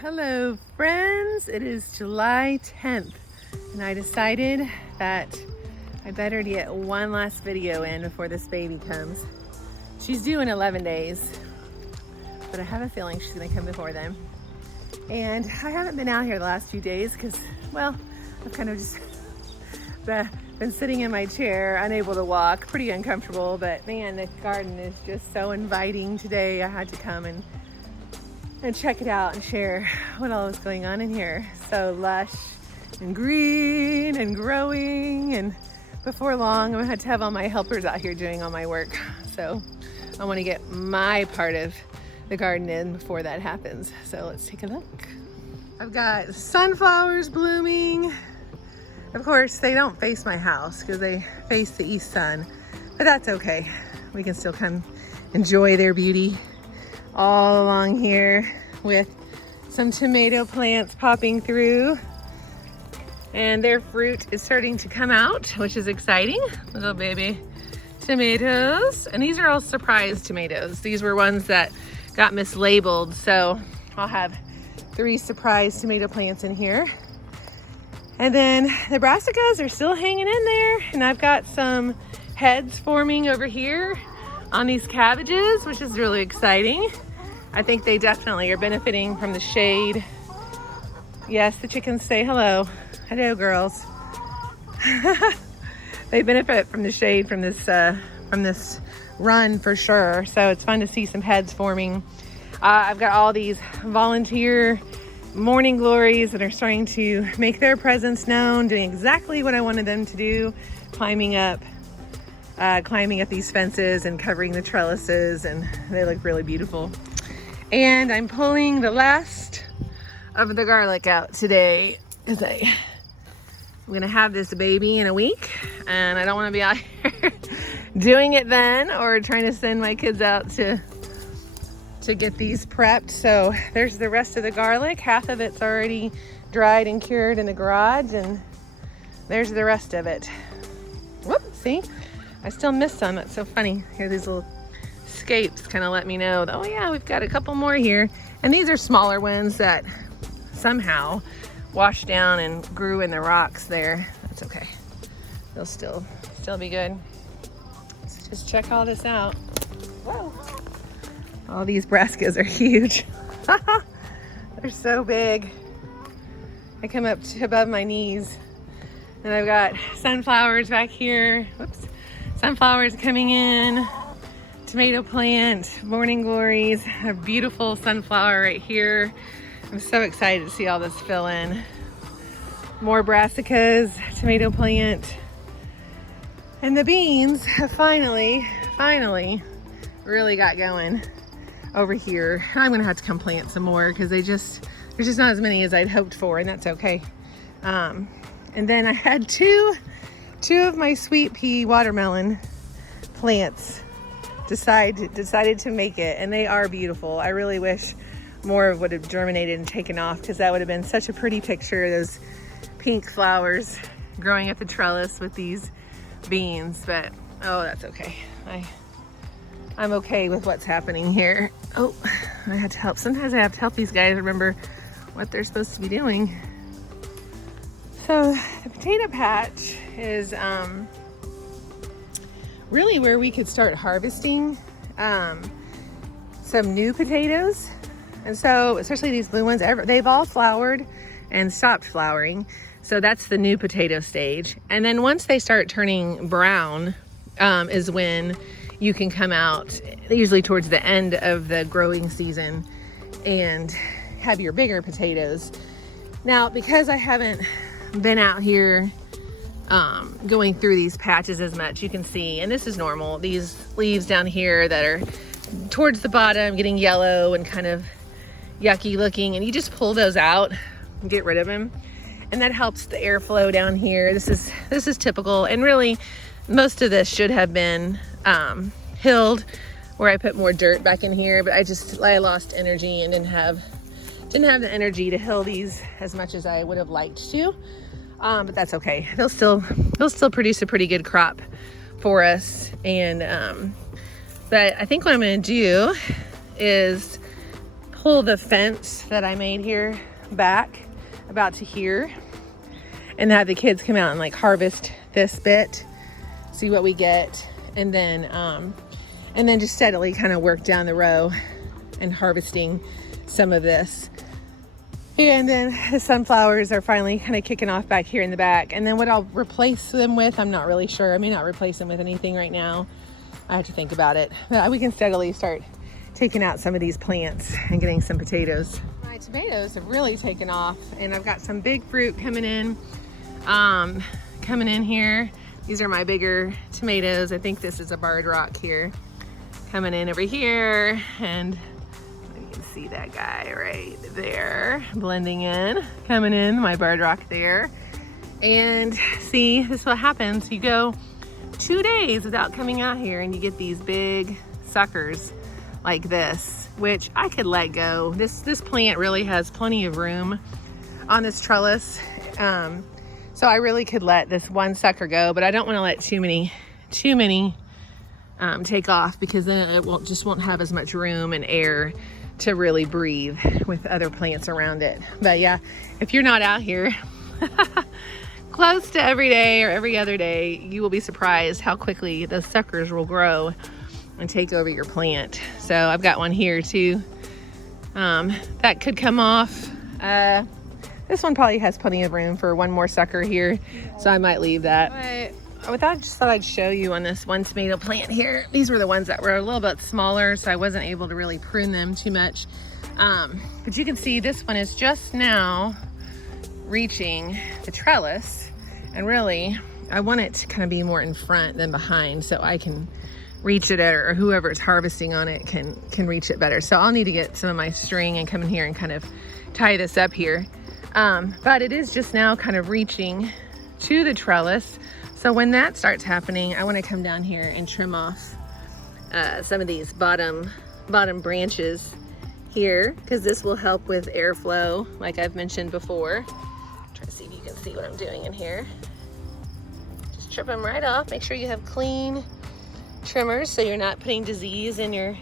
Hello friends, it is July 10th and I decided that I better get one last video in before this baby comes. She's due in 11 days, but I have a feeling she's gonna come before then. And I haven't been out here the last few days because, well, I've kind of just been sitting in my chair, unable to walk, pretty uncomfortable, but man, the garden is just so inviting today. I had to come and check it out and share what all is going on in here. So lush and green and growing, and before long I'm gonna have to have all my helpers out here doing all my work. So I want to get my part of the garden in before that happens. So let's take a look. I've got sunflowers blooming. Of course, they don't face my house because they face the east sun, but that's okay. We can still come enjoy their beauty. All along here with some tomato plants popping through, and their fruit is starting to come out, which is exciting. Little baby tomatoes, and these are all surprise tomatoes. These were ones that got mislabeled, so I'll have 3 surprise tomato plants in here. And then the brassicas are still hanging in there, and I've got some heads forming over here on these cabbages, which is really exciting. I think they definitely are benefiting from the shade. Yes, the chickens say hello. Hello, girls. They benefit from the shade from this run for sure. So it's fun to see some heads forming. I've got all these volunteer morning glories that are starting to make their presence known, doing exactly what I wanted them to do, climbing up these fences and covering the trellises, and they look really beautiful. And I'm pulling the last of the garlic out today because I'm gonna have this baby in a week, and I don't want to be out here doing it then or trying to send my kids out to get these prepped. So there's the rest of the garlic. Half of it's already dried and cured in the garage, and there's the rest of it. Whoop, see? I still missed some. That's so funny. Here, these little scapes kind of let me know that, oh yeah, we've got a couple more here. And these are smaller ones that somehow washed down and grew in the rocks there. That's okay. They'll still be good. Let's just check all this out. Whoa. All these brassicas are huge. They're so big. They come up to above my knees. And I've got sunflowers back here. Whoops. Sunflowers coming in. Tomato plant, morning glories, a beautiful sunflower right here. I'm so excited to see all this fill in. More brassicas, tomato plant. And the beans have finally really got going over here. I'm gonna have to come plant some more because there's just not as many as I'd hoped for, and that's okay. And then I had two of my sweet pea watermelon plants decided to make it, and they are beautiful. I really wish more would have germinated and taken off because that would have been such a pretty picture, those pink flowers growing at the trellis with these beans. But oh, that's okay. I'm okay with what's happening here. Oh, I had to help. Sometimes I have to help these guys remember what they're supposed to be doing. So the potato patch is really where we could start harvesting some new potatoes. And so especially these blue ones, they've all flowered and stopped flowering. So that's the new potato stage. And then once they start turning brown is when you can come out, usually towards the end of the growing season, and have your bigger potatoes. Now, because I haven't been out here going through these patches as much, you can see, and this is normal, these leaves down here that are towards the bottom getting yellow and kind of yucky looking, and you just pull those out and get rid of them, and that helps the airflow down here. This is typical, and really most of this should have been hilled, where I put more dirt back in here, but I lost energy and didn't have the energy to hill these as much as I would have liked to. But that's okay. They'll still produce a pretty good crop for us. And but I think what I'm going to do is pull the fence that I made here back about to here and have the kids come out and like harvest this bit, see what we get, and then just steadily kind of work down the row and harvesting some of this. And then the sunflowers are finally kind of kicking off back here in the back. And then what I'll replace them with, I'm not really sure. I may not replace them with anything right now. I have to think about it. But we can steadily start taking out some of these plants and getting some potatoes. My tomatoes have really taken off, and I've got some big fruit coming in here. These are my bigger tomatoes. I think this is a barred rock here. Coming in over here, and you can see that guy right there blending in, coming in, my barred rock there. And see, this is what happens. You go 2 days without coming out here and you get these big suckers like this, which I could let go. This plant really has plenty of room on this trellis. So I really could let this one sucker go, but I don't want to let too many take off, because then it won't have as much room and air to really breathe with other plants around it. But yeah, if you're not out here close to every day or every other day, you will be surprised how quickly those suckers will grow and take over your plant. So I've got one here too that could come off. This one probably has plenty of room for one more sucker here, so I might leave that. But I just thought I'd show you on this one tomato plant here. These were the ones that were a little bit smaller, so I wasn't able to really prune them too much. But you can see this one is just now reaching the trellis, and really I want it to kind of be more in front than behind, so I can reach it, or whoever's harvesting on it can reach it better. So I'll need to get some of my string and come in here and kind of tie this up here. But it is just now kind of reaching to the trellis. So when that starts happening, I want to come down here and trim off some of these bottom branches here, because this will help with airflow, like I've mentioned before. Try to see if you can see what I'm doing in here. Just trim them right off. Make sure you have clean trimmers so you're not putting disease in your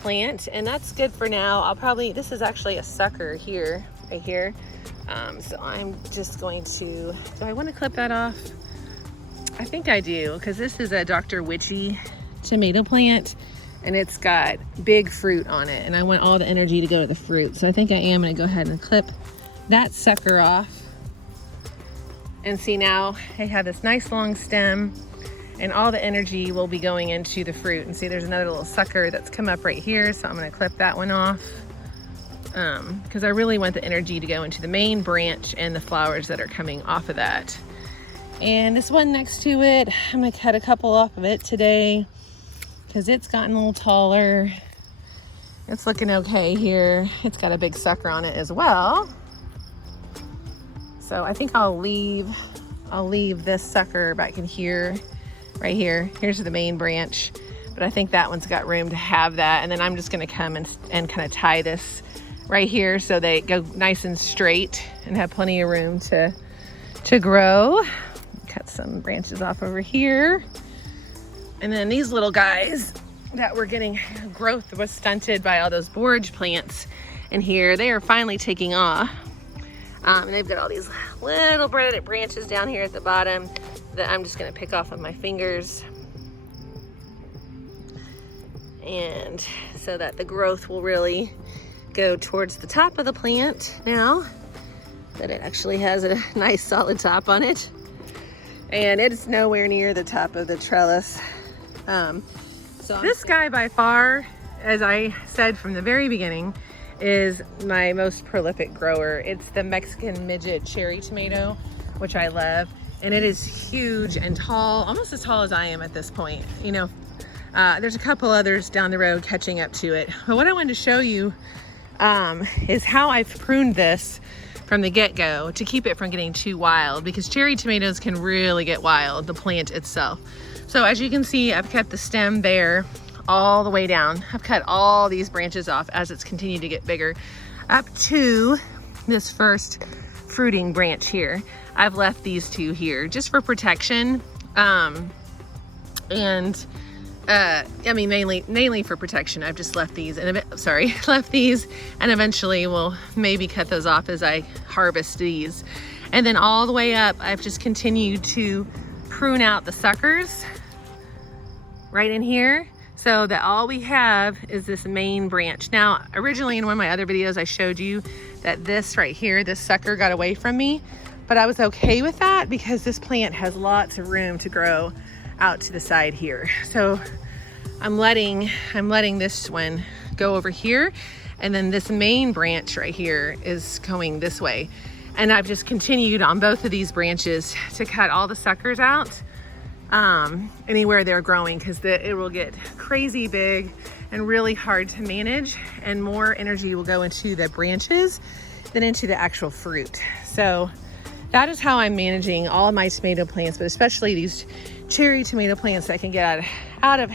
plant. And that's good for now. This is actually a sucker here, right here. So I'm just going to, do I want to clip that off? I think I do, because this is a Dr. Witchy tomato plant, and it's got big fruit on it, and I want all the energy to go to the fruit. So I think I am going to go ahead and clip that sucker off. And see, now I have this nice long stem, and all the energy will be going into the fruit. And see, there's another little sucker that's come up right here, so I'm going to clip that one off, because I really want the energy to go into the main branch and the flowers that are coming off of that. And this one next to it, I'm going to cut a couple off of it today, because it's gotten a little taller. It's looking okay here. It's got a big sucker on it as well. So I think I'll leave this sucker back in here, right here. Here's the main branch, but I think that one's got room to have that. And then I'm just going to come and kind of tie this right here so they go nice and straight and have plenty of room to grow. Cut some branches off over here. And then these little guys that were getting, growth was stunted by all those borage plants in here, they are finally taking off. And they've got all these little branches down here at the bottom that I'm just going to pick off with my fingers. And so that the growth will really go towards the top of the plant now that it actually has a nice solid top on it. And it's nowhere near the top of the trellis. So this guy by far, as I said from the very beginning, is my most prolific grower. It's the Mexican midget cherry tomato, which I love. And it is huge and tall, almost as tall as I am at this point. You know, there's a couple others down the road catching up to it. But what I wanted to show you is how I've pruned this from the get-go to keep it from getting too wild, because cherry tomatoes can really get wild, the plant itself. So as you can see, I've cut the stem there all the way down. I've cut all these branches off as it's continued to get bigger up to this first fruiting branch here. I've left these two here just for protection. And I mean, mainly for protection. I've just left these and left these, and eventually we'll maybe cut those off as I harvest these. And then all the way up, I've just continued to prune out the suckers right in here, so that all we have is this main branch. Now, originally in one of my other videos, I showed you that this right here, this sucker got away from me, but I was okay with that because this plant has lots of room to grow out to the side here. So I'm letting this one go over here, and then this main branch right here is going this way. And I've just continued on both of these branches to cut all the suckers out anywhere they're growing, because it will get crazy big and really hard to manage, and more energy will go into the branches than into the actual fruit. So that is how I'm managing all of my tomato plants, but especially these cherry tomato plants that can get out of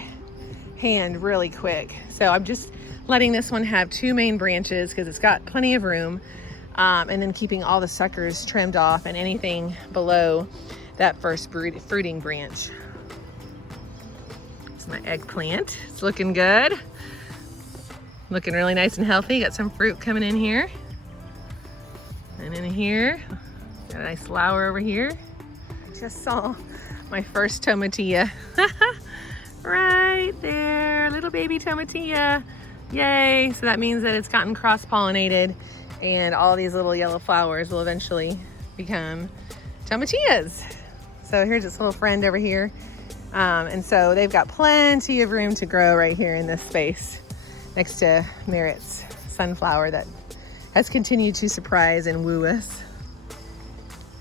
hand really quick. So I'm just letting this one have two main branches because it's got plenty of room, and then keeping all the suckers trimmed off and anything below that first fruiting branch. It's my eggplant. It's looking good. Looking really nice and healthy. Got some fruit coming in here. And in here, got a nice flower over here. Just saw my first tomatilla. Right there, little baby tomatilla. Yay. So that means that it's gotten cross-pollinated, and all these little yellow flowers will eventually become tomatillas. So here's its little friend over here. And so they've got plenty of room to grow right here in this space next to Merritt's sunflower that has continued to surprise and woo us.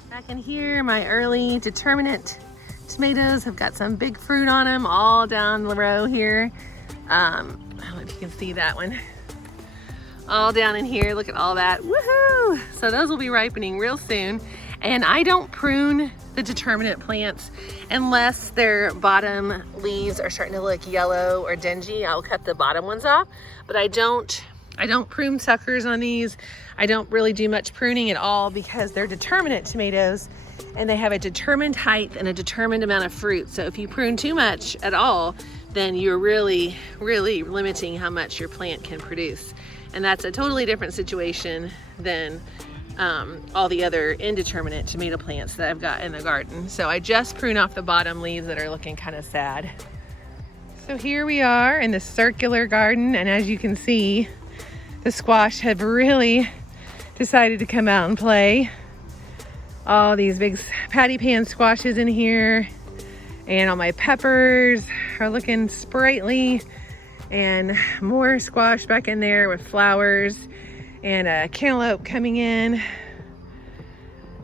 Back in here, my early determinate tomatoes have got some big fruit on them all down the row here. I don't know if you can see that one. All down in here, look at all that, woohoo! So those will be ripening real soon. And I don't prune the determinate plants unless their bottom leaves are starting to look yellow or dingy. I'll cut the bottom ones off, but I don't prune suckers on these. I don't really do much pruning at all because they're determinate tomatoes, and they have a determined height and a determined amount of fruit. So if you prune too much at all, then you're really, really limiting how much your plant can produce. And that's a totally different situation than all the other indeterminate tomato plants that I've got in the garden. So I just prune off the bottom leaves that are looking kind of sad. So here we are in the circular garden, and as you can see, the squash have really decided to come out and play. All these big patty pan squashes in here, and all my peppers are looking sprightly, and more squash back in there with flowers, and a cantaloupe coming in,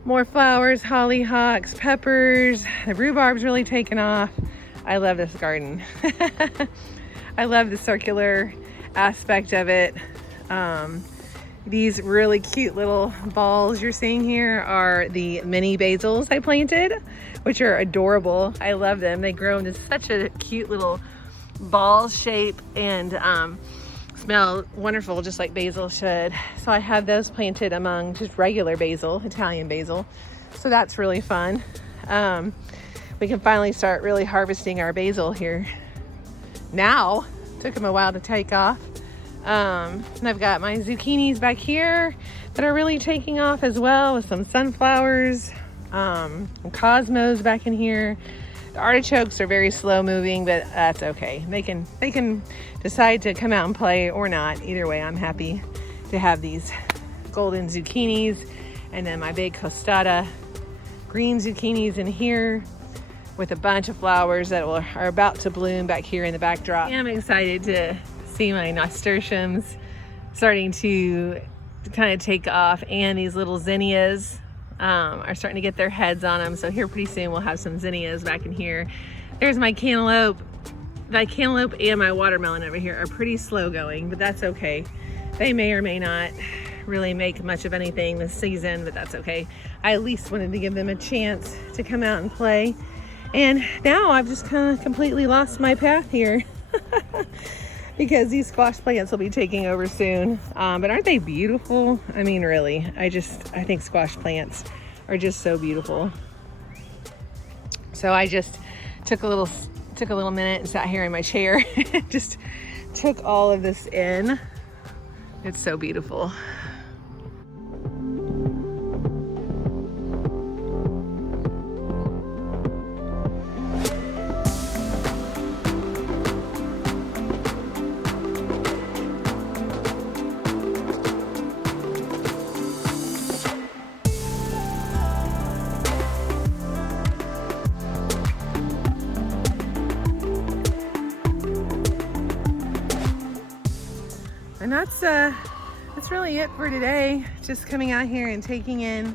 more flowers, hollyhocks, peppers. The rhubarb's really taken off. I love this garden. I love the circular aspect of it. These really cute little balls you're seeing here are the mini basils I planted, which are adorable. I love them. They grow into such a cute little ball shape and smell wonderful, just like basil should. So I have those planted among just regular basil, Italian basil. So that's really fun. We can finally start really harvesting our basil here now. Took them a while to take off. And I've got my zucchinis back here that are really taking off as well, with some sunflowers, some cosmos back in here. The artichokes are very slow moving, but that's okay. They can decide to come out and play or not. Either way, I'm happy to have these golden zucchinis, and then my big costata green zucchinis in here with a bunch of flowers that are about to bloom back here in the backdrop. I'm excited to see my nasturtiums starting to kind of take off, and these little zinnias are starting to get their heads on them. So here pretty soon we'll have some zinnias back in here. There's my cantaloupe. My cantaloupe and my watermelon over here are pretty slow going, but that's okay. They may or may not really make much of anything this season, but that's okay. I at least wanted to give them a chance to come out and play. And now I've just kind of completely lost my path here. Because these squash plants will be taking over soon. But aren't they beautiful? I mean, really, I think squash plants are just so beautiful. So I just took a little took a little minute and sat here in my chair. Just took all of this in. It's so beautiful. And that's really it for today. Just coming out here and taking in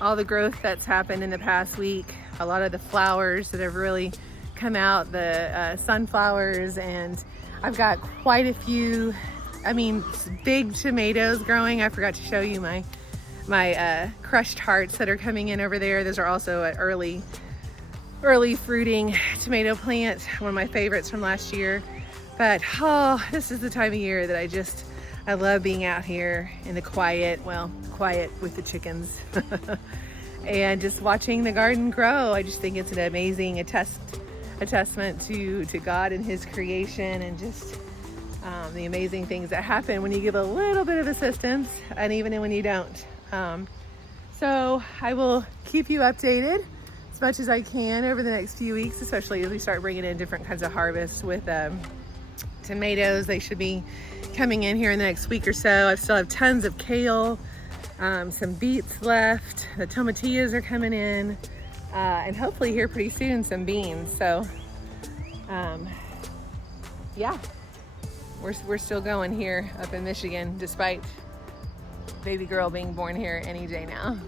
all the growth that's happened in the past week. A lot of the flowers that have really come out, the sunflowers, and I've got quite a few, big tomatoes growing. I forgot to show you my crushed hearts that are coming in over there. Those are also an early fruiting tomato plant, one of my favorites from last year. But this is the time of year that I love being out here in the quiet with the chickens and just watching the garden grow. I just think it's an amazing testament to God and his creation, and just the amazing things that happen when you give a little bit of assistance, and even when you don't. So I will keep you updated as much as I can over the next few weeks, especially as we start bringing in different kinds of harvests with tomatoes. They should be coming in here in the next week or so. I still have tons of kale, some beets left. The tomatillas are coming in, and hopefully here pretty soon some beans. So yeah, we're still going here up in Michigan, despite baby girl being born here any day now.